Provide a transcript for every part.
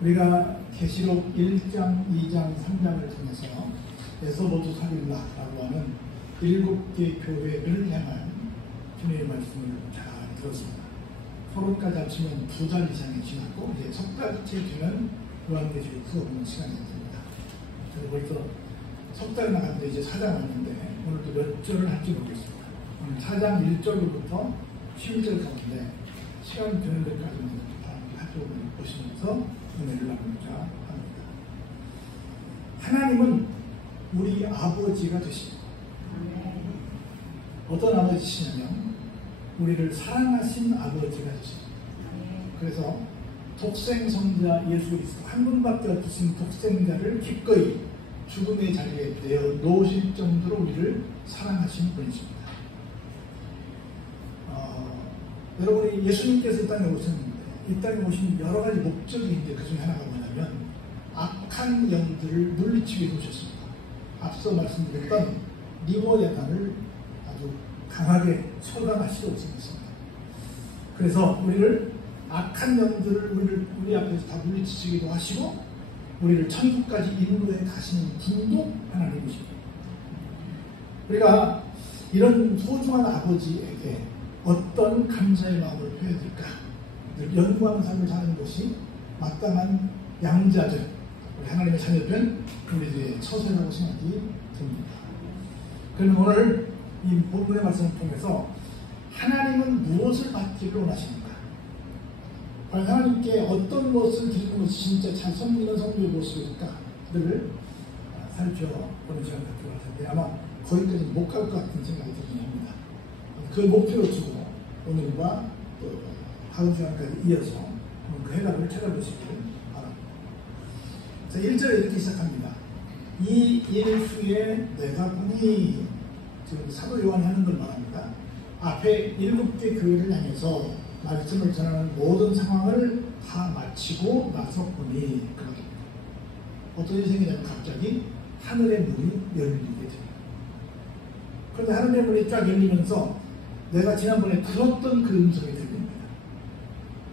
우리가 계시록 1장, 2장, 3장을 통해서 에서보도 사릴라라고 하는 7개 교회를 향한 주님의 말씀을 잘 들었습니다. 서론까지 합치면 2달 이상이 지났고 이제 석 달째 되는 요한계시록 수업하는 시간이 됩니다. 그리고 벌써 석 달 나갔는데 이제 4장 왔는데 오늘도 몇 절을 할지 모르겠습니다. 오늘 4장 1절부터 11절 가운데 시간 되는 데까지는 한쪽을 보시면서 은혜를 나누고자 합니다. 하나님은 우리 아버지가 되십니다. 어떤 아버지시냐면 우리를 사랑하신 아버지가 되십니다. 그래서 독생성자 예수 그리스도 한 분밖에 없으신 독생자를 기꺼이 죽음의 자리에 내어 놓으실 정도로 우리를 사랑하신 분이십니다. 여러분이 예수님께서 이 땅에 오셨는데 이 땅에 오신 여러 가지 목적이 있는데 그 중에 하나가 뭐냐면 악한 영들을 물리치기 위해 오셨습니다. 앞서 말씀드렸던 니고데만을 아주 강하게 처단하시고 오셨습니다. 그래서 우리를 악한 영들을 우리 앞에서 다 물리치기도 하시고 우리를 천국까지 인도해 가시는 분도 하나님이십니다. 우리가 이런 소중한 아버지에게 어떤 감사의 마음을 표해야 될까? 연구하는 삶을 사는 것이 마땅한 양자들, 우리 하나님의 자녀들은 우리들의 처세라고 생각이 듭니다. 그러면 오늘 이 본문의 말씀을 통해서 하나님은 무엇을 받기를 원하십니까? 과연 하나님께 어떤 것을 드리는 것이 진짜 잘 섬기는 성도의 모습일까? 그들을 살펴보는 시간을 갖기로 할 텐데 아마 거기까지 못 갈 것 같은 생각이 들긴 합니다. 그 목표로 두고 오늘과 또 다음 시간까지 이어서 그 해답을 찾아보시기를 바랍니다. 자, 1절에 이렇게 시작합니다. 이 일 후에 내가 보니, 지금 사도 요한이 하는 걸 말합니다. 앞에 7개 교회를 향해서 말씀을 전하는 모든 상황을 다 마치고 나서 보니 그렇게 어떤 일이 생기냐면 갑자기 하늘의 문이 열리게 됩니다. 그런데 하늘의 문이 쫙 열리면서 내가 지난번에 들었던 그 음성이 들립니다.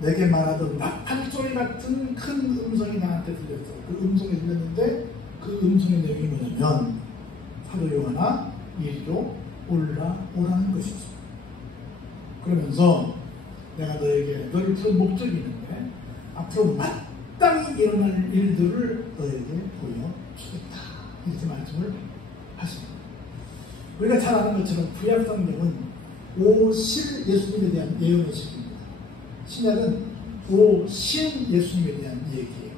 내게 말하던 나팔 소리 같은 큰 음성이 나한테 들렸어. 그 음성이 들렸는데 그 음성의 내용이 뭐냐면 사도 요한아 이리로 올라오라는 것이었습니다. 그러면서 내가 너에게 너를 부른 목적이 있는데 앞으로 마땅히 일어날 일들을 너에게 보여주겠다. 이렇게 말씀을 하십니다. 우리가 잘 아는 것처럼 구약 성경은 오실 예수님에 대한 예언의 시입니다. 신약은 오신 예수님에 대한 얘기예요.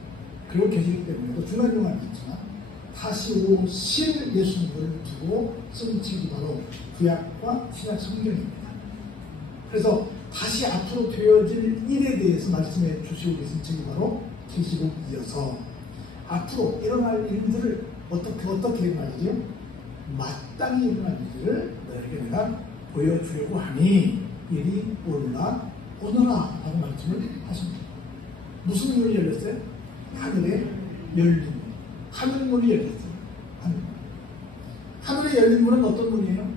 그리고 계시기 때문에 또 중간 중간이 있지만 다시 오실 예수님을 두고 쓴 책이 바로 구약과 신약 성경입니다. 그래서 다시 앞으로 되어질 일에 대해서 말씀해 주시고 계신 책이 바로 계시록이어서 앞으로 일어날 일들을 어떻게 말이죠? 마땅히 일어날 일들을 너에게 내가 보여주려고 하니 이리 올라오너라 라고 말씀을 하십니다. 무슨 문이 열렸어요? 하늘에 열린 문. 하늘문이 열렸어요. 하늘에 열린 문은 어떤 문이에요?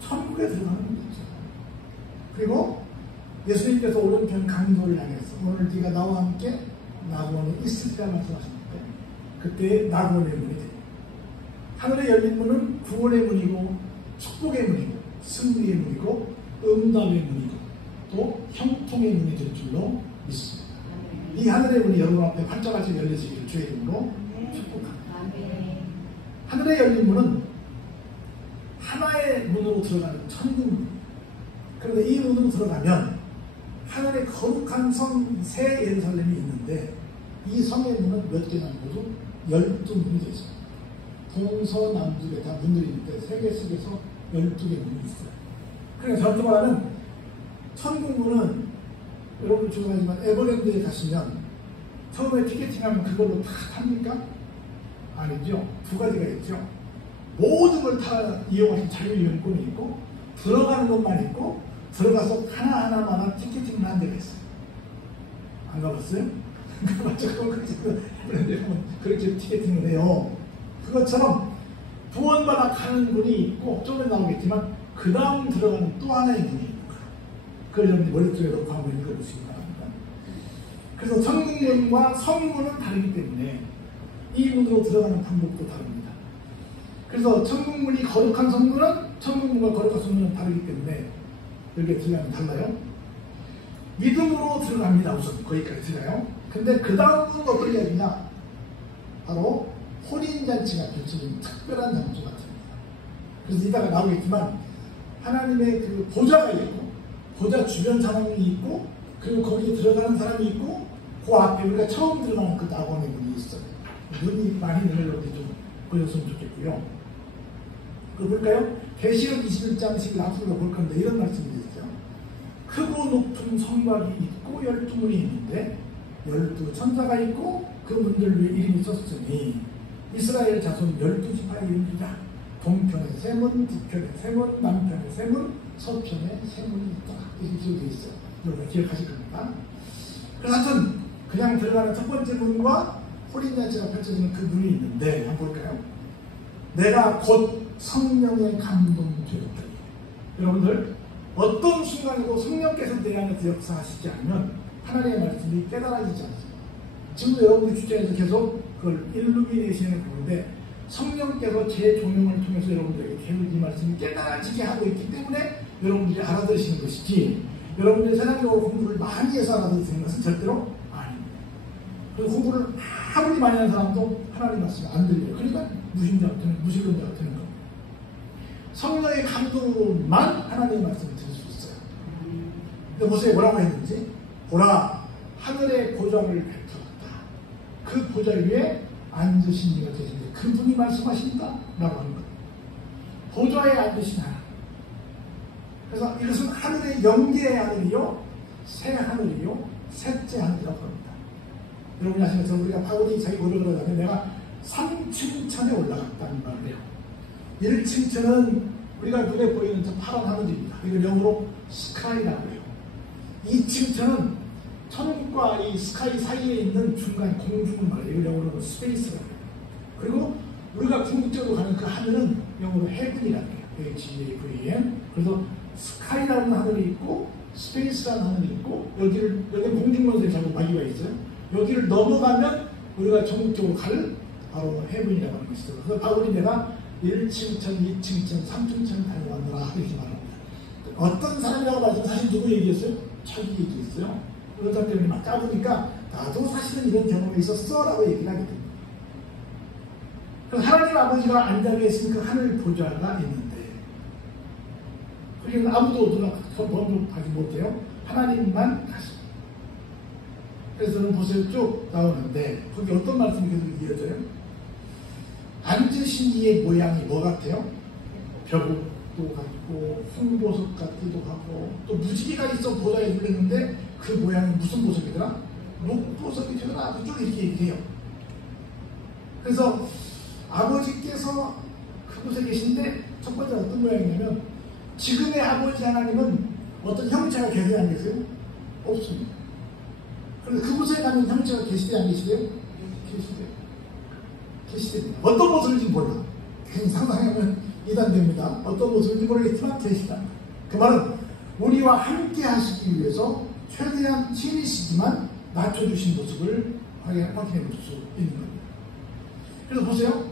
천국에 들어가는 문이죠. 그리고 예수님께서 오른편 강도를 향해서 오늘 네가 나와 함께 낙원에 있을까 말씀하셨는데 그때 낙원의 문이 돼요. 하늘에 열린 문은 구원의 문이고 축복의 문이고 승리의 문이고 응답의 문이고 또 형통의 문이 될 줄로 믿습니다. 이 하늘의 문이 여러분 앞에 활짝같이 열려지기를 주의 이름으로 축복합니다. 하늘에 열린 문은 하나의 문으로 들어가는 천국문. 그런데 이 문으로 들어가면 하늘의 거룩한 성 새 예루살렘이 있는데 이 성의 문은 몇 개나 모두 12문이 되어 있습니다. 동서남북에 다 문들이 있는데 세계 속에서 12개 문이 있어요. 그러니까 저렇게 말하는 천국문은 여러분 주문하지만 에버랜드에 가시면 처음에 티켓팅하면 그걸로 다 탑니까? 아니죠. 두 가지가 있죠. 모든 걸 다 이용하신 자유이용권이 있고 들어가는 것만 있고 들어가서 하나하나마다 티켓팅을 한 데가 있어요. 안 가봤어요? 그렇게 티켓팅을 해요. 그것처럼 구원받아 가는 문이 있고 좀 전에 나오겠지만 그 다음 들어가는 또 하나의 문이 있는 거예요. 그걸 여러분들 머릿속에 넣고 한번 읽어보시기 바랍니다. 그래서 천국문과 성문은 다르기 때문에 이 문으로 들어가는 방법도 다릅니다. 그래서 천국문이 거룩한 성문은 천국문과 거룩한 성문은 다르기 때문에 여기에 들어가면 달라요. 믿음으로 들어갑니다. 우선 거기까지 들어가요. 근데 그 다음은 어떤 이야기냐? 바로 혼인잔치가 펼쳐진 특별한 장소 같습니다. 그래서 이따가 나오겠지만 하나님의 그 보좌가 있고 보좌 주변 사람이 있고 그리고 거기에 들어가는 사람이 있고 그 앞에 우리가 처음 들어가는 그 낙원의 문이 있어요. 눈이 많이 늘어나게 좀 보였으면 좋겠고요. 그 볼까요? 계시록 21장씩 앞으로 볼 건데 이런 말씀이 있어요. 크고 높은 성곽이 있고 12문이 있는데 12천사가 있고 그 문들 위에 이름이 썼으니 이스라엘 자손 12지파의 이름이다. 동편에 세 문, 북편에 세 문, 남편에 세 문, 서편에 세 문이 있다. 이렇게 기록되어 있어요. 여러분 기억하실 겁니다. 그래서 하여튼 그냥 들어가는 첫 번째 문과 혼인잔치가 펼쳐지는 그 문이 있는데 한번 볼까요? 내가 곧 성령의 감동되었다. 여러분들 어떤 순간이고 성령께서 내 안에서 역사하시지 않으면 하나님의 말씀이 깨달아지지 않습니다. 지금도 여러분들 주제에서 계속 그걸 일루미네이션을 보는데 성령께서 제 조명을 통해서 여러분들에게 계속 이 말씀이 깨달아지게 하고 있기 때문에 여러분들이 알아들으시는 것이지 여러분들이 세상적으로 공부를 많이 해서 알아들으시는 것은 절대로 아닙니다. 그리고 공부를 아무리 많이 하는 사람도 하나님 말씀이 안 들려요. 그러니까 무신론자가 되는 겁니다. 성령의 감동으로만 하나님의 말씀을 들을 수 있어요. 근데 보세요. 뭐라고 했는지 보라 하늘의 보좌를 펼쳐놨다. 그 보좌 위에 앉으신 이가 계신데 그분이 말씀하신다 라고 하는 거예요. 보좌에 앉으신 하나님. 그래서 이것은 하늘의 영계의 하늘이요 새 하늘이요 셋째 하늘이라고 합니다. 여러분이 아시는 것처럼 우리가 바울이 자기 고백을 하자면 내가 3층 천에 올라갔다는 말을 해요. 1층 천은 우리가 눈에 보이는 저 파란 하늘입니다. 이걸 영어로 스카이라고 해요. 2층 천은 천과 이 스카이 사이에 있는 중간 공중을 말해요. 이걸 영어로 스페이스라고 해요. 그리고 우리가 궁극적으로 가는 그 하늘은 영어로 헤븐이라고 해요. HEAVN. 그래서 스카이라는 하늘이 있고 스페이스라는 하늘이 있고 여기 공중문서에 자꾸 마귀가 있어요. 여기를 넘어가면 우리가 전국적으로 갈 바로 헤븐이라고 하는 것이죠. 그래서 바울이 내가 1층 천, 2층 천, 3층 천 다녀왔노라 이렇게 말합니다. 어떤 사람이라고 말하면 사실 누구 얘기했어요? 자기 얘기했어요. 그러다 때문에 막 까보니까 나도 사실은 이런 경험이 있었어 라고 얘기를 하게 됩니다. 하나님 아버지가 앉아 계신 그 하늘 보좌가 있는데 거기는 아무도 범접하지 못해요. 하나님만 가십니다. 그래서 저는 보세요. 쭉 나오는데 거기 어떤 말씀이 계속 이어져요? 앉으신 이의 모양이 뭐 같아요? 벽옥도 같고 홍보석 같기도 하고 또 무지개가 있어 보좌에 눌렸는데 그 모양이 무슨 보석이더라? 녹보석이 되더라. 쭉 이렇게 얘기해요. 그래서 아버지께서 그곳에 계신데 첫 번째 어떤 모양이냐면 지금의 아버지 하나님은 어떤 형체가 계세요? 안 계세요? 없습니다. 그런데 그곳에 가면 형체가 계시대요? 안 계시대요? 계시대요. 계시대요. 어떤 모습인지 몰라. 괜히 상상하면 이단됩니다. 어떤 모습인지 모르겠지만 계시다. 그 말은 우리와 함께 하시기 위해서 최대한 친이시지만 낮춰주신 모습을 확인해 볼 수 있는 겁니다. 그래서 보세요.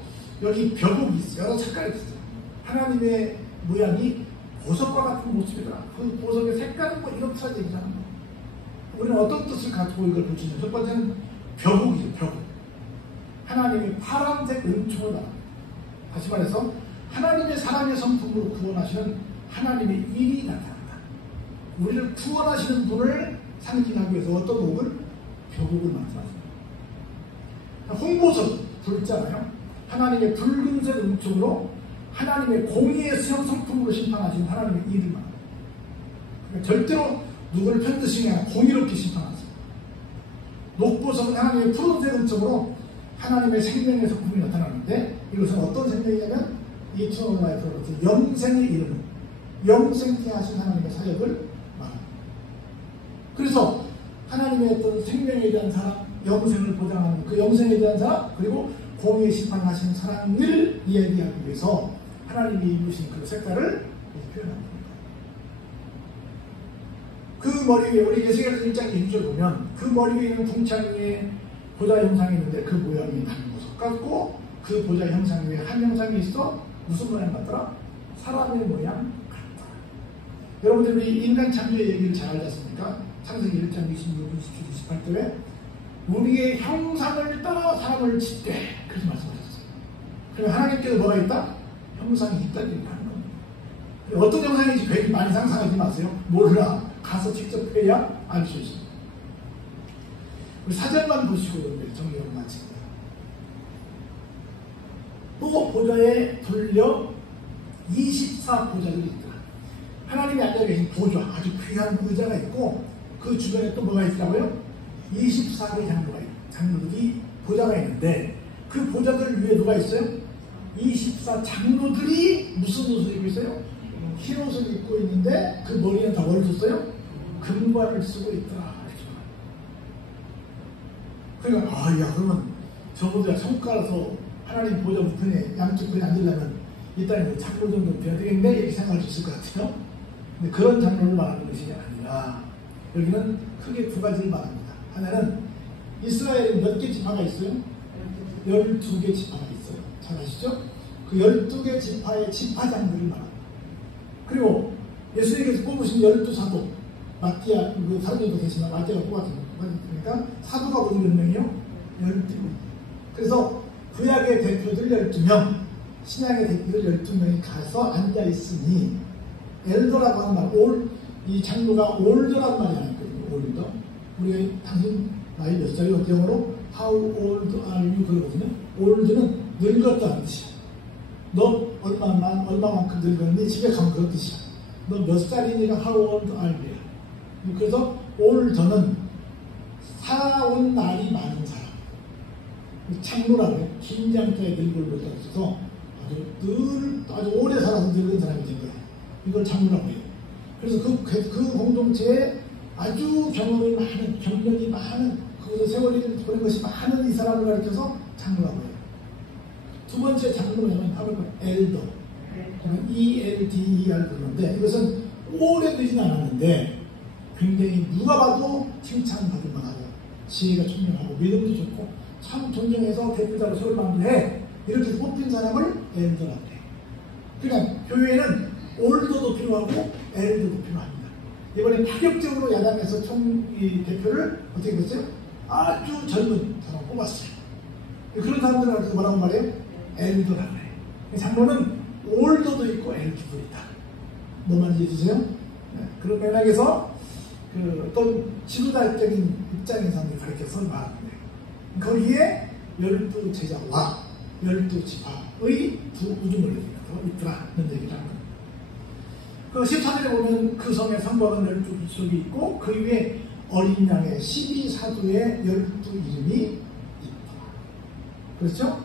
여기 벽옥이 있어요. 여러 색깔이 있어요. 하나님의 모양이 보석과 같은 모습이더라. 그 보석의 색깔은 뭐 이렇다 얘기하는 거예요. 우리는 어떤 뜻을 갖고 이걸 볼 수 있냐. 첫 번째는 벽옥이죠. 벽옥. 하나님의 파란색 은총을 다시 말해서 하나님의 사랑의 성품으로 구원하시는 하나님의 일이 나타난다. 우리를 구원하시는 분을 상징하기 위해서 어떤 옥을? 벽옥을 만들었습니다. 홍보석 붉잖아요. 하나님의 붉은색 은총으로 하나님의 공의의 수영 성품으로 심판하시는 하나님의 일을 말합니다. 그러니까 절대로 누구를 편드시냐 공의롭게 심판하십니다. 녹보석은 하나님의 푸른색 은총으로 하나님의 생명의 성품이 나타나는데 이것은 어떤 생명이냐면 이터널 라이프로서 영생에 이르는 영생케 하신 하나님의 사역을 말합니다. 그래서 하나님의 어떤 생명에 대한 사랑, 영생을 보장하는 그 영생에 대한 사랑, 그리고 공의의 심판하신 사랑을 이야기하기 위해서 하나님이 입으신 그 색깔을 표현합니다. 그 머리 위에 우리 예수께서 1장 2절 보면 그 머리 위에 있는 궁창 위에 보좌 형상이 있는데 그 모양이 다른 보석 같고 그 보좌 형상 위에 한 형상이 있어 무슨 모양 같더라? 사람의 모양 같다. 여러분들 우리 인간 창조의 얘기를 잘 알지 않습니까? 창세기 1장 26, 27, 28절에 우리의 형상을 따라 사람을 짓되 그렇게 말씀하셨어요. 그럼 하나님께서 뭐가 있다? 형상이 있다는 얘기를 하는 겁니다. 어떤 형상인지 괜히 많이 상상하지 마세요. 몰라. 가서 직접 해야 알 수 있습니다. 우리 사절만 보시고 정리하고 마칩니다. 또 보좌에 돌려 24보좌들이 있더라. 하나님이 앉아 계신 보좌, 아주 귀한 의자가 있고 그 주변에 또 뭐가 있더라고요? 24개 장로들이 보좌가 있는데 그 보좌들 위에 누가 있어요? 24 장로들이 무슨 옷을 입고 있어요? 흰 옷을 입고 있는데 그 머리는 다 뭘 썼어요? 금관을 쓰고 있더라. 그러니까 야 그러면 저보다 성과라서 하나님 보좌 우편에 양쪽 편에 앉으려면 일단 장로 정도 돼야 되겠네 이렇게 생각할 수 있을 것 같아요. 근데 그런 장로를 말하는 것이 아니라 여기는 크게 두 가지를 말합니다. 하나는 이스라엘에 몇 개 지파가 있어요? 12개 지파가 있어요. 잘 아시죠? 그 12개 지파의 지파장들을 말합니다. 그리고 예수님께서 뽑으신 12사도 마띠아, 그 사도님도 계시나 마띠아가 뽑았으니까 사도가 모두 몇 명이요? 12명. 그래서 구약의 대표들 12명, 신약의 대표들 12명이 가서 앉아있으니 엘더라고 하는 말, 이 장로가 올드라는 말이 하나 있거든요. 올더. 우리가 당신 나이 몇 살이요? 영어로 How old are you? 그러거든요. 올드는 늙었다는 뜻이야. 너 얼마만큼 늙었니? 집에 가면 그런 뜻이야. 너 몇 살이니까 How old are you? 그래서 올더는 살아온 날이 많은 사람. 장로라고 해요. 긴장자에 늙은 것도 없어서 아주 오래 살아서 늙은 사람이 된 거예요. 이걸 장로라고 해요. 그래서 그 공동체에 아주 경험이 많은, 경력이 많은, 그것을 세월이 보낸 것이 많은 이 사람을 가리켜서 장로라고 해요. 두 번째 장로는 엘더. ELDER 그러는데 이것은 오래 되진 않았는데 굉장히 누가 봐도 칭찬받을 만하고 지혜가 총명하고 믿음도 좋고 참 존경해서 대표자로 세월 만해 이렇게 뽑힌 사람을 엘더라고 해요. 그러니까 교회에는 올더도 필요하고 엘더도 필요합니다. 이번에 파격적으로 야당에서 대표를 어떻게 했어요? 아주 젊은 사람 뽑았어요. 그런 사람들한테 뭐라고 말해요? 엘더라고 해요. 장로는 올더도 있고 엘더도 있다. 뭐만 이해해주세요? 네. 그런 맥락에서 어떤 지도자적인 입장에서 가르쳐서 말하는데 거기에 12제자와 12지파의 두 우두머리가 있더라는 얘기를 합니다. 그 14절에 보면 그 성에 성곽은 12구석이 있고 그 위에 어린 양의 12사도의 12이름이 있다. 그렇죠?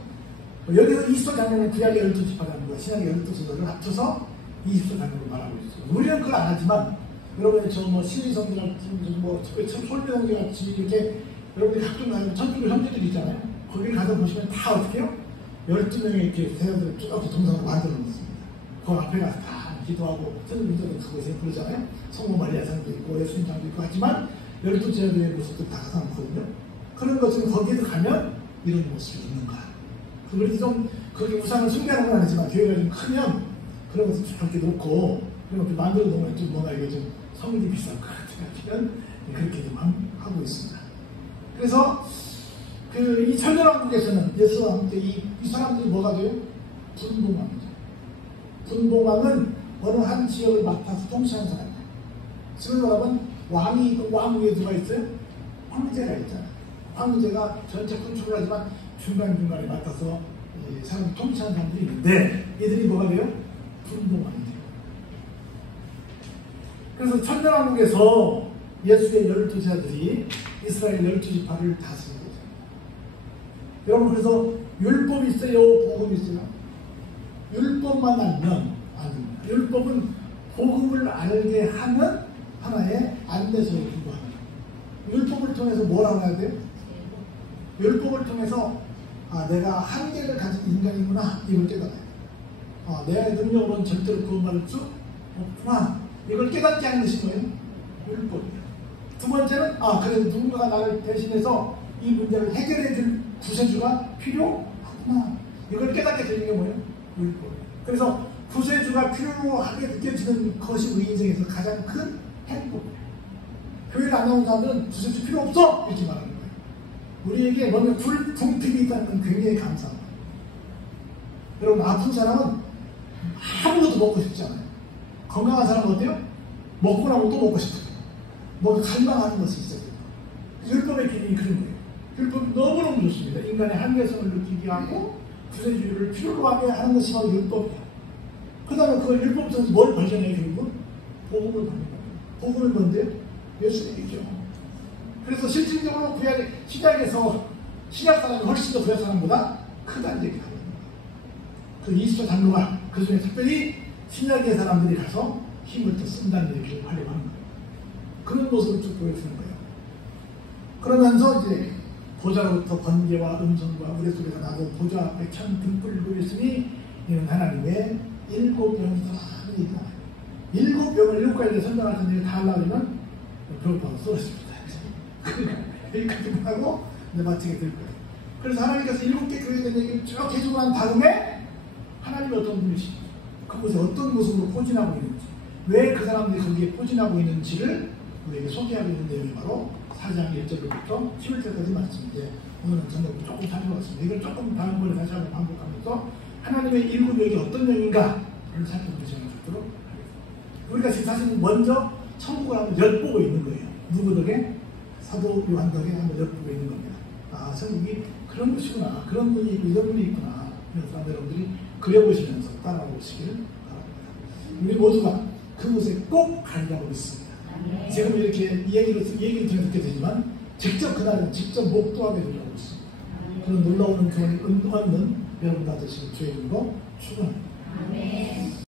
여기서 20서 장로는 구약의 12지파라는 신약의 12지파를 합쳐서 20서 장로를 말하고 있어요. 우리는 그걸 안 하지만 여러분이 신리성지같이 솔비성지같이 이렇게 여러분이 각종 가면 천주교 형제들이 있잖아요. 거기 가서 보시면 다 어떻게 해요? 12명의 이렇게 세자들을 쭉 동상으로 만들어 놓습니다. 그 앞에 가서 다 기도하고 선생님들도 가고 있어요. 그러잖아요. 성모 마리아상도 있고 예수님상도 있고 하지만 12제자들의 모습도 다 가서 않거든요. 그런 것은 거기에도 가면 이런 모습이 있는 거야. 그걸 좀 그렇게 우상을 숭배하는 건 아니지만 교회가 좀 크면 그런 것을 이렇게 놓고 그런 것들 만들어 놓으면 좀 뭔가 이게 좀 성질이 비쌀 것 같으면 그렇게 좀 하고 있습니다. 그래서 이 천년왕국에서는 예수와 함께 이 사람들이 뭐가 돼요? 분봉왕이죠. 분봉왕은 어느 한 지역을 맡아서 통치하는 사람이에요. 지금 말하면 왕이 그 왕 위에 누가 있어요? 황제가 있잖아요. 황제가 전체 컨트롤 하지만 중간중간에 맡아서 사람 통치하는 사람들이 있는데 이들이 뭐가 돼요? 분봉왕이 돼요. 그래서 천년왕국에서 예수의 12제자들이 이스라엘 12지파를 다스린 거죠. 여러분 그래서 율법이 있어요? 복음이 있어요? 율법만 알면 아닙니다. 율법은 복음을 알게 하는 하나의 안내서에 불과합니다. 율법을 통해서 뭘 알아야 돼요? 율법을 통해서 내가 한계를 가진 인간이구나 이걸 깨달아요. 내 능력으로는 절대로 구원받을 수 없구나 이걸 깨닫게 하는 것이 뭐예요? 율법이에요. 두 번째는 그래도 누군가가 나를 대신해서 이 문제를 해결해 줄 구세주가 필요하구나. 이걸 깨닫게 되는 게 뭐예요? 율법. 그래서 구세주가 필요하게 느껴지는 것이 우리 인생에서 가장 큰 행복이에요. 교회를 안 나오는 사람들은 구세주 필요 없어! 이렇게 말하는 거예요. 우리에게 뭔가 불공평이 있다는 건 굉장히 감사합니다. 여러분, 아픈 사람은 아무것도 먹고 싶지 않아요. 건강한 사람은 어때요? 먹고 나면 또 먹고 싶어요. 뭔가 갈망하는 것이 있어요. 율법의 기능이 그런 거예요. 율법이 너무너무 좋습니다. 인간의 한계성을 느끼게 하고 구세주를 필요로 하게 하는 것이 바로 율법이에요. 그 다음에 그 율법에서 뭘 발견해요? 결국은 복음을 받는 거예요. 복음은 뭔데요? 예수님이죠. 그래서 실질적으로 신약에서 신약 사람이 훨씬 더 구약 사람보다 크다는 얘기를 하는 거예요. 그 20조 장로가 그 중에 특별히 신약의 사람들이 가서 힘을 더 쓴다는 얘기를 하려고 하는 거예요. 그런 모습을 쭉 보여주는 거예요. 그러면서 이제 보좌로부터 번개와 음성과 우레 소리가 나고 보좌 앞에 천 등불이 있으니 이는 하나님의 7병이다 하는 얘기가 나와요. 7병을 7가지를 선정할 텐데 다 하려면 병으로 쏘았습니다. 그러니까 여기까지만 하고 이제 마치게 될 거예요. 그래서 하나님께서 7개 교회에 대한 얘기를 쭉 해주고 난 다음에 하나님이 어떤 분이신지, 그곳에 어떤 모습으로 포진하고 있는지, 왜 그 사람들이 거기에 포진하고 있는지를 우리에게 소개하고 있는 내용이 바로 4장 1절부터 11절까지 말씀인데, 오늘은 저녁 조금 살펴봤습니다. 이걸 조금 다음번에 다시 한번 반복하면서 하나님의 7명이 어떤 명인가를 살펴보는 시간을 갖도록 하겠습니다. 우리가 지금 사실 먼저 천국을 한번 엿보고 있는 거예요. 누구 덕에? 사도 요한 덕에 한번 엿보고 있는 겁니다. 천국이 그런 것이구나, 그런 분이 있고 이런 분이 있구나. 그래서 여러분들이 그려보시면서 따라오시기를 바랍니다. 우리 모두가 그곳에 꼭 가리라고 믿습니다. 지금 이렇게 이 얘기를 통해 듣게 되지만 직접 그날은 직접 목도하게 되라고 있습니다. 그런 놀라운 교훈을 얻는 여러분 다 되시는 주의 이름으로 축원합니다.